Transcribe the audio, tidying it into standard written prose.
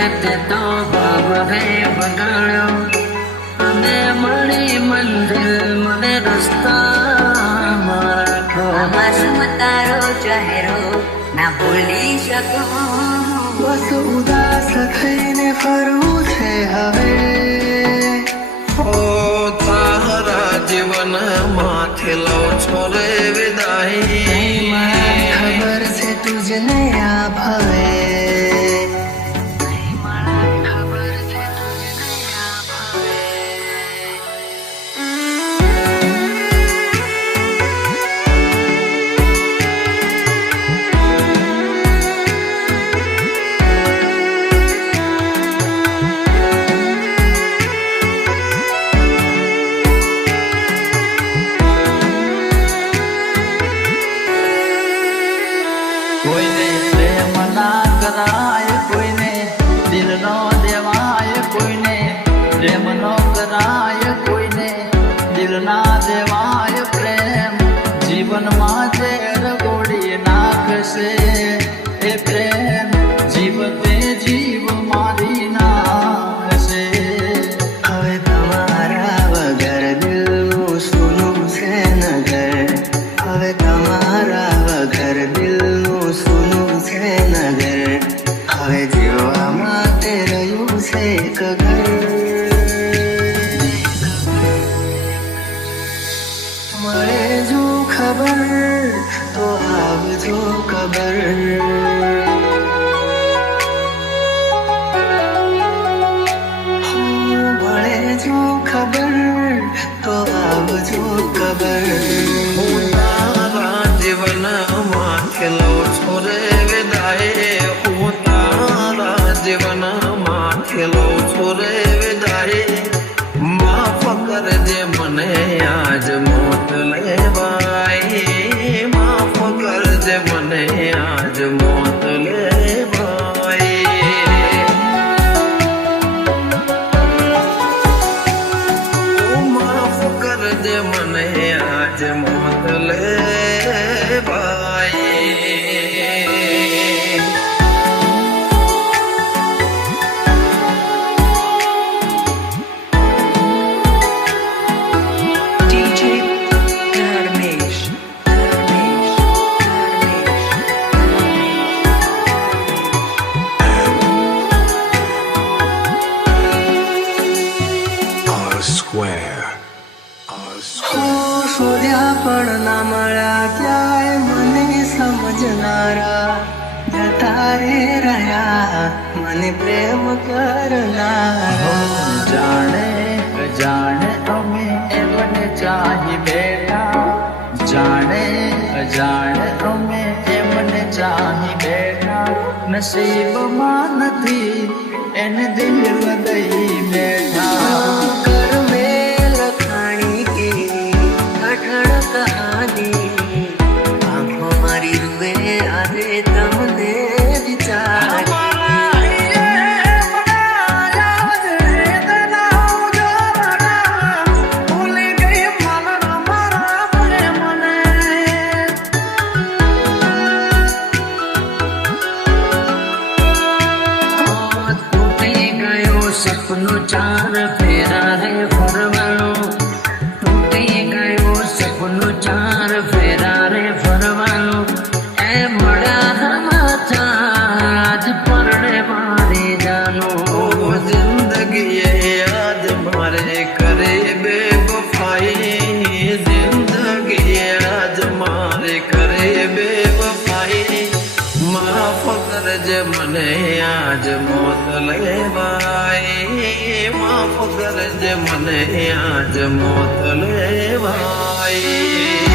ને તે તો ભાવરે બગાડ્યો અને મળી મંજિલ મને રસ્તા રાખો આમાં તારો ચહેરો ના ભૂલી શકો બસ ઉદાસ થઈને ફરવું છે હવે તારા જીવન માથે લો છો રે વિદાય ખબર છે તુજને આ ભાવે કોઈને પ્રેમ ના કરાય કોઈને દિલ નો દેવાય કોઈને પ્રેમ નો કરાય કોઈને દિલ ના દેવાય પ્રેમ જીવનમાં ઝેર ગોળી નાખશે એ પ્રેમ જીવ તે જીવ મારી નાખશે હવે તમારા વગર દિલનું સૂનું છે નગર હવે તમારા વગર દિલનું સૂનું છે નગર હવે જીવવા માટે રહ્યું છે એક ઘર મળે જો ખબર તો આવજો ખબર મળે જો ખબર તો આવજો ખબર જીવન માથે લો છો રે વિદાય હું તારા જીવન માથે લો છો રે વિદાય માફ કરજે મને આજ મોત લેવાય માફ કરજે મને આજ મોત લેવાય માફ કરજે મને આજ મોત લેવાય શોધ્યા પણ ના મળ્યા ક્યાંય મને સમજનારા જતા રે રહ્યા મને પ્રેમ કરનારા જાણે અજાણે અમે એમને ચાહી બેઠા જાણે અજાણે અમે એમને ચાહી બેઠા નસીબમાં નથી એને દિલ દઈ બેઠા આંખો મારી રૂએ આજે તમને વિચાર તૂટી ગયો સપનું ચાર ફેરા રે ફરવાનું તૂટી ગયો સપનું ચાર ફેરા રે ફરવાનું એ મળ્યા સમાચાર પરણે મારી જાનું જિંદગી યાદ મારે કરે બેવફાઈ જિંદગી યાદ મારે કરે બેવફાઈ માફ કરજે મને આજ મોત લેવાય માફ કરજે મને આજ મોત લેવાય